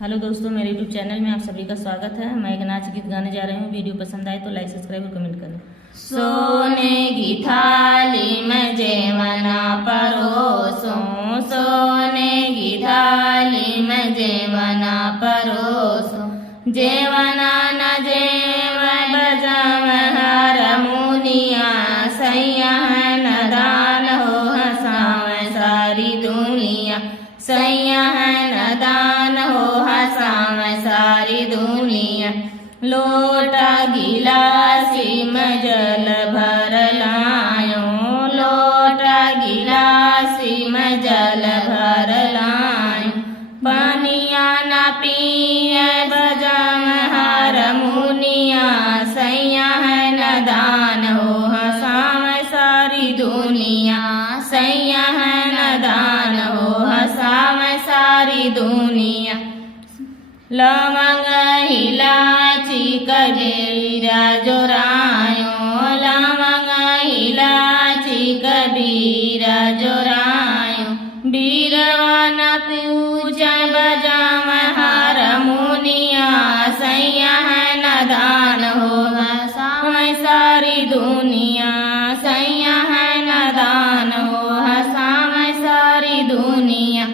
Hello दोस्तों, मेरे YouTube channel में आप सभी का स्वागत है। मैं एक नाच गीत गाने जा रही हूँ। वीडियो पसंद आए तो लाइक, सब्सक्राइब और कमेंट करें। सोने की थाली में जेवना परोसो, सोने की थाली में जेवना परोसो, जेवना न जेव बजाव हारमोनिया, सैया न दान हो हंसाव सारी दुनिया, सैया न दान हो हंसाव सारी दुनिया। लोटा गिलासी में जल भर लायो, लोटा गिलासी में जल भर लायो, पानिया न पिए बजाव हारमोनिया, सैया है न दान हो हंसाव सारी दुनिया, सैया है न दान हो हंसाव सारी दुनिया। लवंग इलायची कबीरा जोरायो, लवंग इलायची कबीरा जोरायो, बीरवा न पूजा बजाव हारमोनिया, सैया है न दान हो हंसाव सारी दुनिया, सैया है न दान हो हंसाव सारी दुनिया।